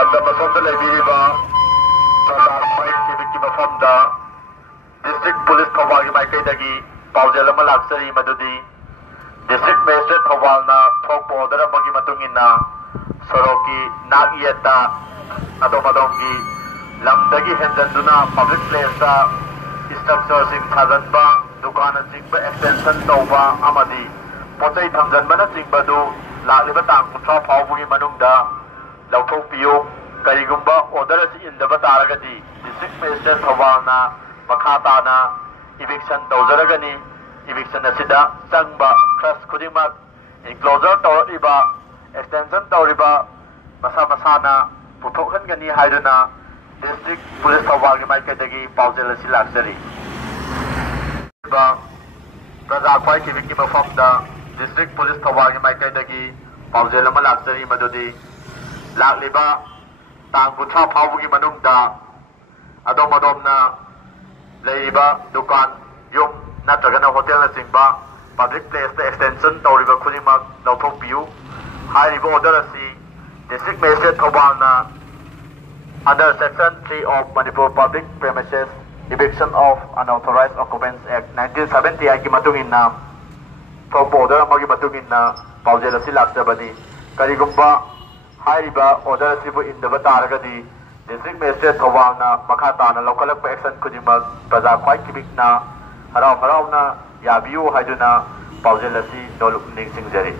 लमदम असोमदा लेबीरिबा सरदार fight किबिक की मफमदा district police Thoubal की माइकैदगी पाउजेल अमा लाक्सरी मदुदी डिस्ट्रिक्ट मजिस्ट्रेट थौबालना थोकपा ऑर्डर अमगी मतुंगिना सरोकी नागयता अदोमदोंगी लमदगी हेंजंदुना पब्लिक प्लेसदा स्ट्रक्चर सिंह साजनबा दुकान सिंह एक्सटेंशन तौबा अमदी पोचै थमजनबना सिंबदु लालिबा तांग कुथ्रा फाउबुगी मनुंगदा लौथोकपियो करिगुंबा ऑर्डर असि इंदबा तारगदी डिस्ट्रिक्ट मजिस्ट्रेट थौबालना मखा ताना इविक्शन तौजरगनी इविक्शन असिदा चंगबा क्लस खुदिमक इनक्लोजर तौरिबा एक्सटेंशन तौरिबा मसा मसाना पुथोखनगनी हाइदुना डिस्ट्रिक्ट पुलिस थौबाल की माइकैदगी पाउजेल असि लाक्सरी प्रजा ख्वाई किबिक की मफमदा डिस्ट्रिक्ट पुलिस थौबाल की माइकैदगी पाउजेल अमा लाक्सरी मदुदी लाक्लिबा तांग कुथ्रा फाउबुगी मनुंगदा अदोम अदोमना लेरिबा दुकान युम नत्रगना होटल चिंबा पब्लिक प्लेस दा एक्सटेंशन तौरिबा खुदिमक लौथोकपियु हाइरिबा ऑर्डर असि डिस्ट्रिक्ट मजिस्ट्रेट थौबालना under section 3 of Manipur public premises eviction of unauthorized occupants act 1978 की मतुंगिना थोकपा ऑर्डर अमगी मतुंगिना पाउजेल असि लाक्सबनी करिगुंबा हाइरिबा ऑर्डर असिबु इंदबा तारगदी डिस्ट्रिक्ट मजिस्ट्रेट थौबालना मखा ताना लौखलकपा एक्शन खुदिमक प्रजा ख्वाई किबिकना हराव हरावना याबियु हाइदुना पाउजेल असि नोलुक निंगसिंगजरी।